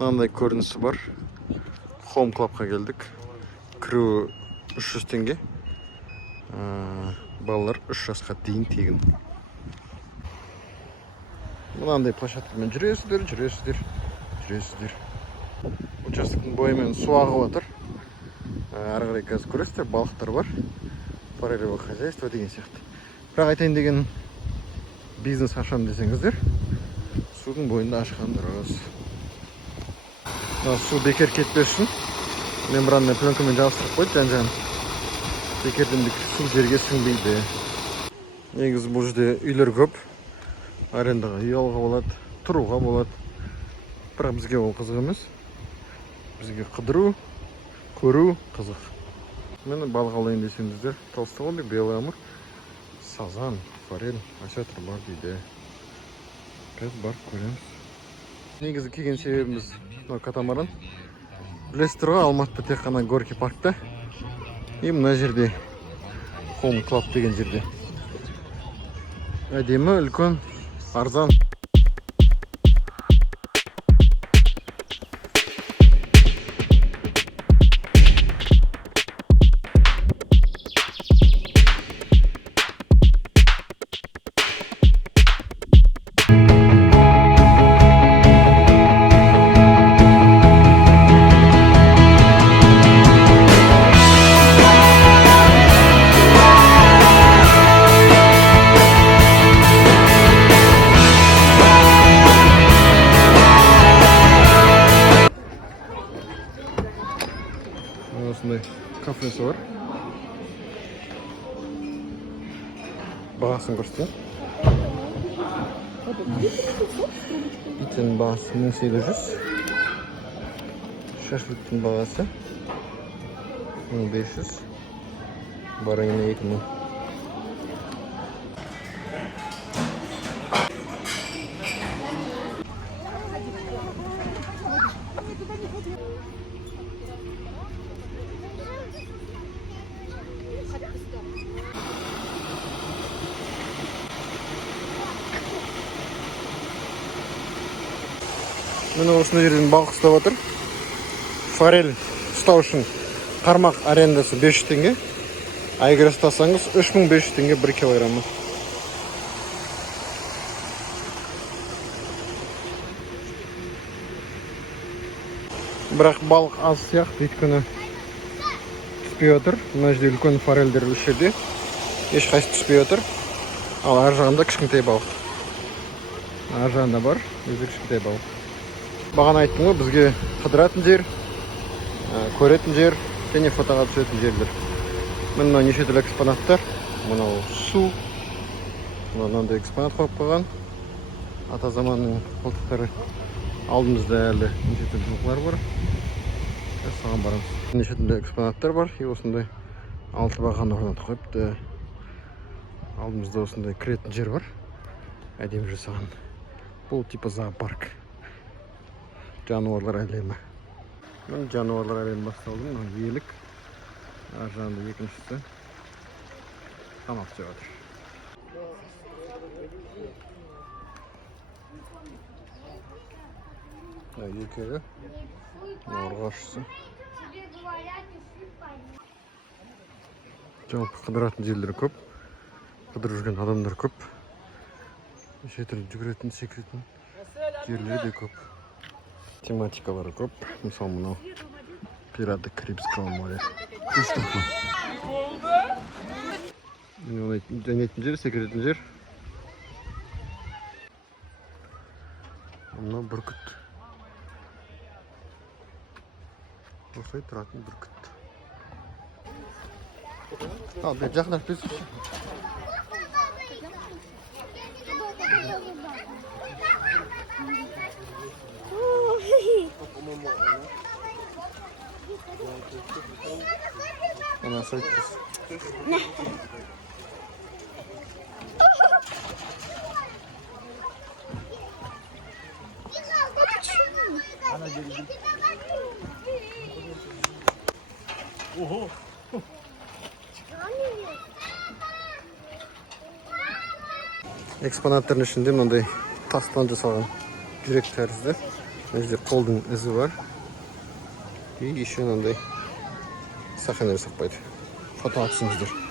Мынандай көрінісі бар. Home Club'қа келдік. Кіру 300 теңге. Балалар 3 жасқа дейін тегін. Мынандай площадкамен жүресіздер. Участоктың бойымен су ағып жатыр. Ары қарай қазір көресіздер, балықтар бар. Форелевое хозяйство деген сияқты. Бірақ айтайын деген, бизнес ашам десеңіздер, судың бойында ашқан дұрыс. Су бекер кетпес үшін мембранный пленкамен жабыстырып қойды жан-жағын. Бекерден су жерге сіңбейді. Негізі бұл жерде үйлер көп. Арендаға үй алуға болады, тұруға болады. Бірақ бізге ол қызық емес. Бізге қыдыру, көру қызық. Мені балық алайын десеңіздер, толстолобик, белый амур, сазан, форель, осетр бар дейді. Қазір барып көреміз. Негізі келген себебіміз катамаран. Білесіздер ғой, Алматыда тек қана Горький паркта. Мына жерде Home Club деген жерде. Әдемі, үлкен, арзан. Осындай кафесі бар. Бағасын көрсетейін. Итінің бағасы 1800. Шашлықтың бағасы 1500. Баранина 2000. Міне осындай жерден балық ұстап отыр. Форель ұстау үшін қармақ арендасы 500 теңге. Айгыр ұстасаңыз 3500 теңге 1 килограммы. Бірақ балық аз сияқты, өйткені түспей отыр. Мына жерде үлкен форельдер осы жерде. Ешқайсы түспей отыр. Ал ар жағында кішкентай балық. Ар жағында бар, өзі кішкентай балық. Бағана айттым ғой, бізге қыдыратын жер, көретін жер, және фотоға түсетін жерлер. Мына неше түрлі экспонаттар. Мынау су. Мынандай экспонат қойып қойған. Ата заманның қолтықтары. Алдымызда әлі неше түрлі жылқылар бар. Саған барамыз. Неше түрлі экспонаттар бар. Осындай 6 баған орнатып қойыпты. Алдымызда осындай кіретін жер бар. Әдемі жасаған. Бұл типа зоопарк. Жануарлар әлемі. Мен жануарлар әлемі басталды. Елік. Ар жағында екіншісі. Тамақ жеп жатыр. Екеуі. Ұрғашысы. Жалпы қыдыратын жерлер көп. Қыдырып жүрген адамдар көп. Неше түрлі жүгіретін, секіретін жерлер де көп. Тематикалары көп. Мысалы мынау пираты Карибского моря. Күш такой. Ойнайтын жер, секіретін жер. Мынау бүркіт. Осылай тұратын бүркіт. Ал, бер жақындап келсінші. Она сойдет. Ого. Экспонаттардың ішінде мынандай тастан жасалған жүрек тәрізді. Мына жерде қолдың ізі бар. И еще мынандай стакандар сақпайды. Фотоға түсіңіздер.